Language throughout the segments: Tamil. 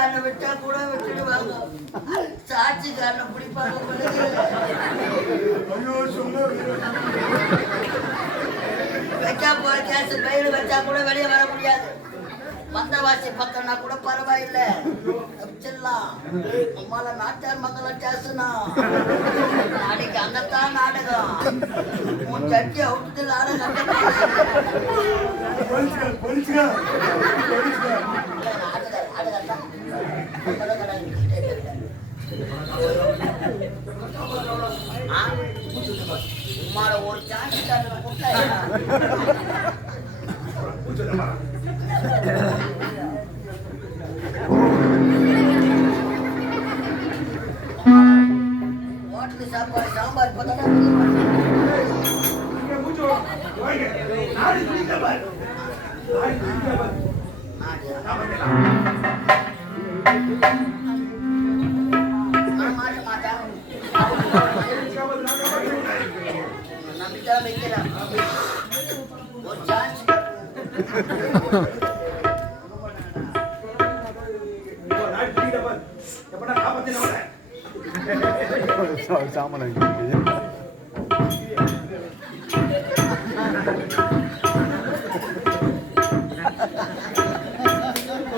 சாட்சிக்காரனை விட்டா கூட விட்டுடுவாங்க, சாட்சிக்காரனை பிடிப்பாங்க. வச்சா போற கேஸ் பெயில் வச்சா கூட வெளியே வர முடியாது. மந்தவாசி பக்கம்னா கூட பரவாயில்லை, தப்பிச்சிடலாம். நம்மளால நாட்டார் மக்களை பேசுனா நாளைக்கு அங்கத்தான் நாடகம். உன் சட்டி அவுட்டு நாடகம் உமால ஒரு சான்ஸ் ஹோட்டலு சாப்பாடு சாம்பார் பார்த்தா நம்பித்தான் வைக்கலாம். ஒரு சான்ஸ் சாமான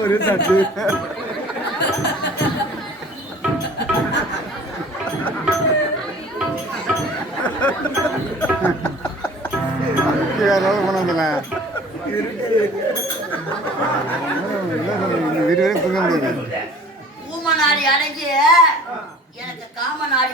ஒரு தட்டு போனதில்ல ஊமநாடி அடைஞ்சு எனக்கு காமநாடி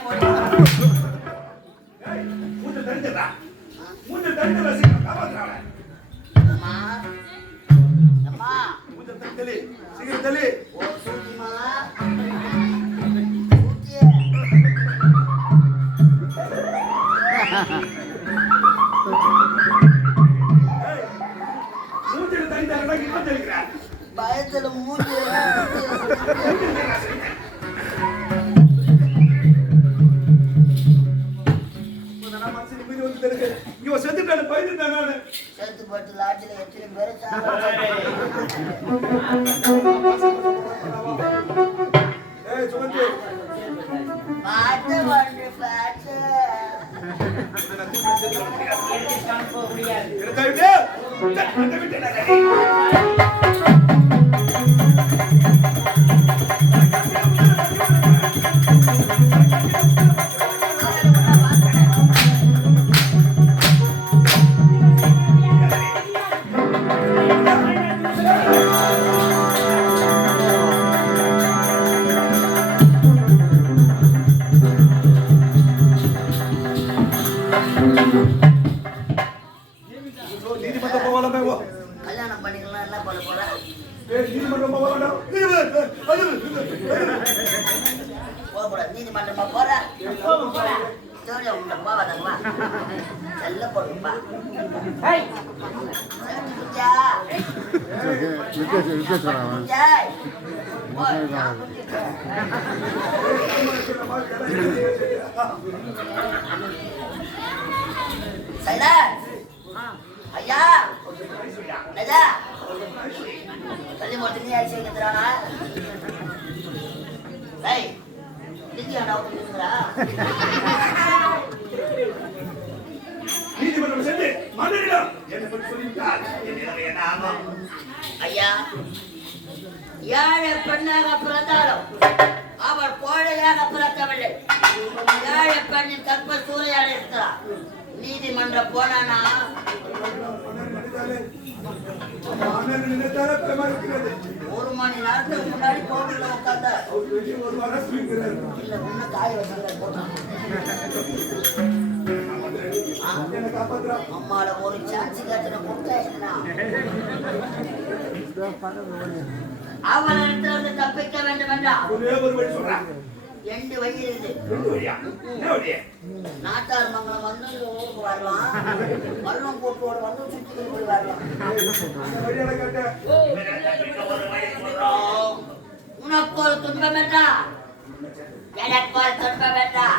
பயத்துல மூஞ்சி செத்து போட்டு லாட்சியில எத்தனை பேரு பாட்டு வந்து பாட்டு கல்யாணம் பண்ணிக்கலாம் என்ன பண்ண போற? போகக்கூடாது, நீதிமன்றமா போற? உண்ட போவாதங்களா செல்ல போடுப்பா. ஐயா தள்ளி போட்டு நீ ஆயிடுச்சு கேட்கிறானா? ஐயா ஏழை பெண்ணாக பிறந்தாலும் அவர் கோழையாக பிறக்கவில்லை. ஏழை பெண்ணின் கற்ப சூறையாக இருக்கிறார். நீதிமன்றம் போனானா ஒரு மணி நேரத்துக்கு முன்னாடி கோவில்ல உட்கார்ந்த இல்ல முன்ன காய அம்மால ஒரு சான்ஸ் கேட்டு கொடுத்தா அவரிடத்திலிருந்து தப்பிக்க வேண்டும் என்றால் ரெண்டு வழி இருக்குது. நாட்டார் மங்கலம் வந்து ஊருக்கு வரலாம், வல்லம் போட்டு வந்து சுற்றி போய் வரலாம். உனக்கு ஒரு துன்பம் வேண்டாம், எனக்கு ஒரு துன்பம் வேண்டாம்.